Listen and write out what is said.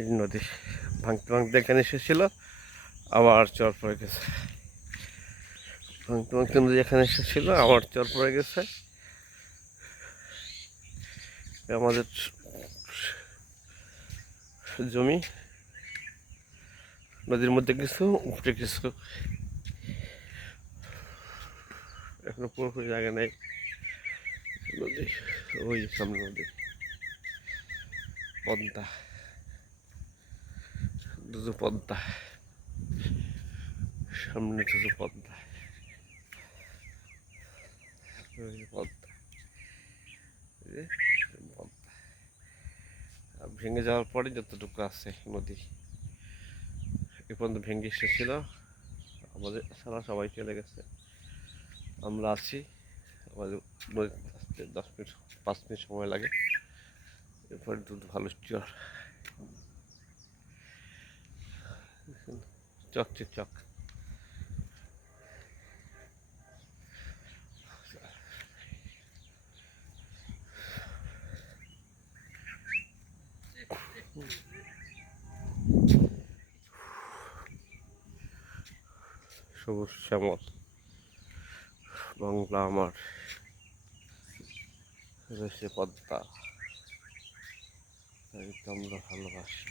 এই নদী ভাঙতে ভাঙতে এখানে এসেছিল, আবার চর পড়ে গেছে। ভাঙতে ভাঙতে নদী এখানে এসেছিল, আবার চর পড়ে গেছে। আমাদের জমি, নদীর মধ্যে কিছু, উপরে কিছু, এখনো পুরোপুরি জায়গা নেই। নদী ওই সামনে নদী, পদ্মা, দুটো পদ্মা, সামনে দুটো পদ্মা, ওই পদ্মা, এই যে পদ্মা। আর ভেঙে যাওয়ার পরে যতটুকু আছে নদী, এ পর্যন্ত ভেঙে এসেছিল। আমাদের ছাড়া সবাই চলে গেছে, আমরা আছি। আমাদের নদীতে আসতে 10 মিনিট 5 মিনিট সময় লাগে, এরপরে দুধ ভালো চর, চকচে চক। সবুজ শ্যামল বাংলা আমার, রয়েছে পদ্মা, তাই তো আমরা ভালোবাসি।